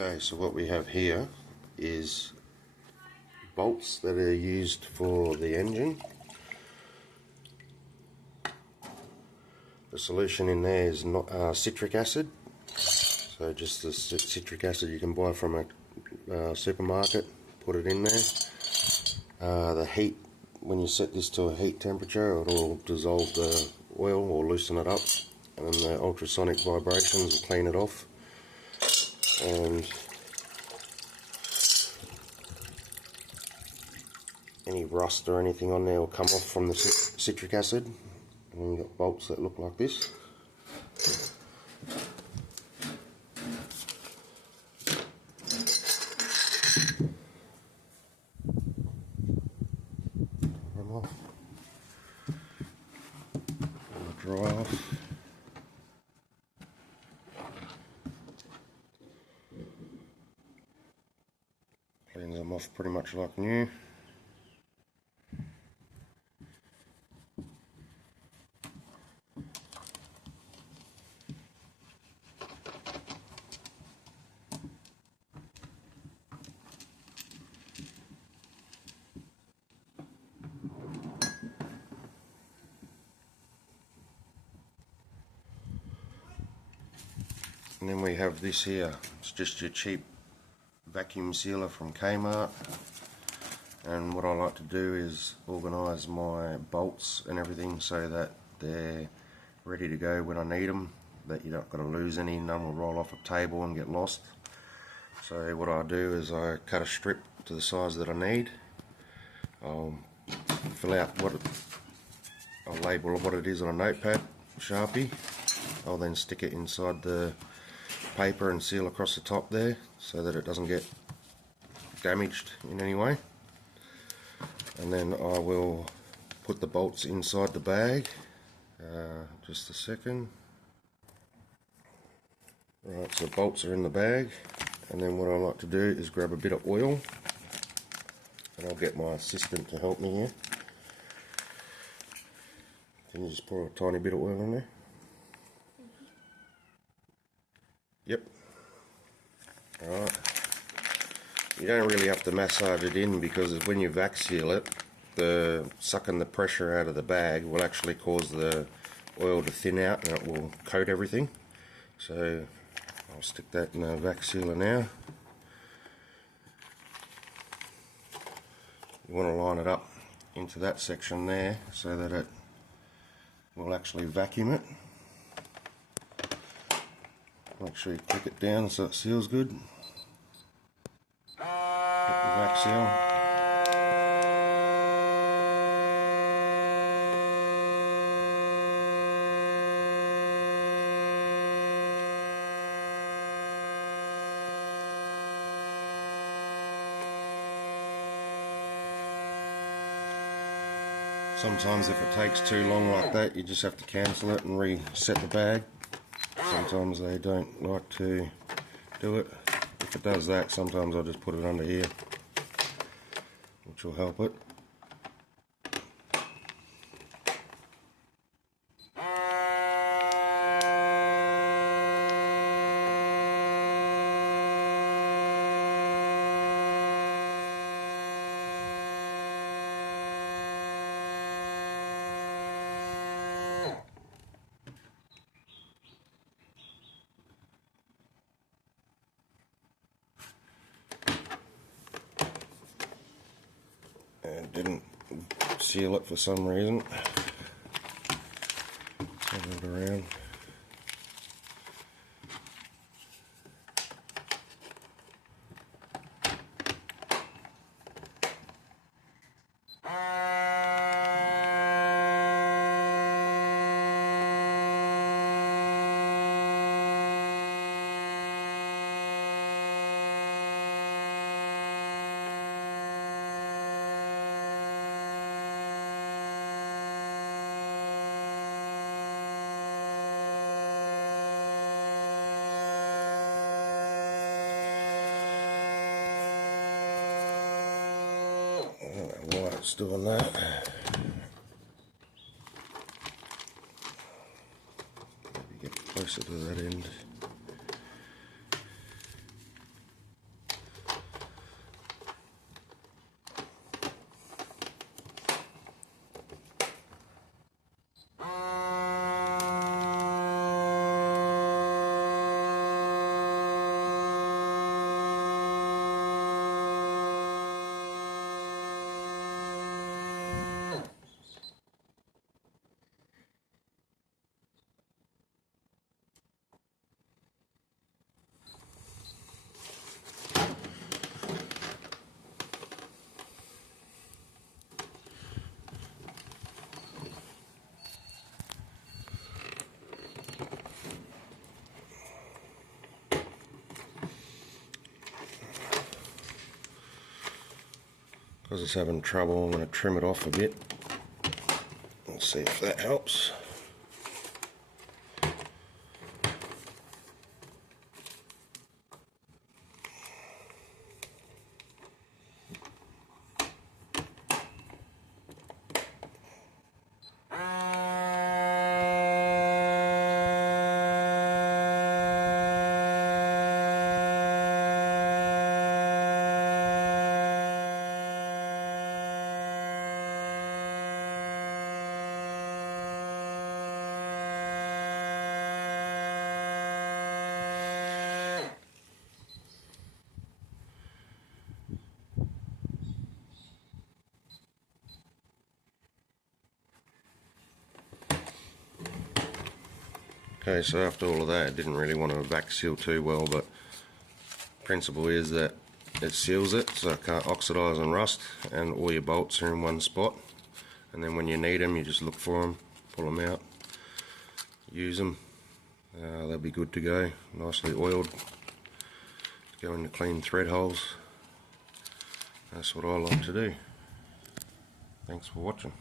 Okay, so what we have here is bolts that are used for the engine. The solution in there is not citric acid, so just the citric acid you can buy from a supermarket, put it in there. The heat, when you set this to a heat temperature, it will dissolve the oil or loosen it up, and then the ultrasonic vibrations will clean it off. And any rust or anything on there will come off from the citric acid. And we've got bolts that look like this. Them off. And dry off. Cleans them off pretty much like new. And then we have this here. It's just your cheap vacuum sealer from Kmart. And what I like to do is organise my bolts and everything so that they're ready to go when I need them, that you're not going to lose any, none will roll off a table and get lost. So what I do is I cut a strip to the size that I need. I'll fill out I'll label what it is on a notepad, Sharpie. I'll then stick it inside the paper and seal across the top there so that it doesn't get damaged in any way. And then I will put the bolts inside the bag. Just a second. Right, so bolts are in the bag, and then what I like to do is grab a bit of oil, and I'll get my assistant to help me here. Can you just pour a tiny bit of oil in there? Yep. Alright. You don't really have to massage it in, because when you vac seal it, sucking the pressure out of the bag will actually cause the oil to thin out and it will coat everything. So I'll stick that in a vac sealer now. You want to line it up into that section there so that it will actually vacuum it. Make sure you click it down so it seals good. Put the vac seal. Sometimes if it takes too long like that, you just have to cancel it and reset the bag. Sometimes they don't like to do it. If it does that, sometimes I'll just put it under here, which will help it. And didn't seal it for some reason. Turn it around. While it's doing that, maybe get closer to that end. Because it's having trouble, I'm going to trim it off a bit. Let's see if that helps. Okay, so after all of that, I didn't really want to vac seal too well, but principle is that it seals it so it can't oxidize and rust, and all your bolts are in one spot, and then when you need them you just look for them, pull them out, use them, they'll be good to go, nicely oiled, go into clean thread holes. That's what I like to do. Thanks for watching.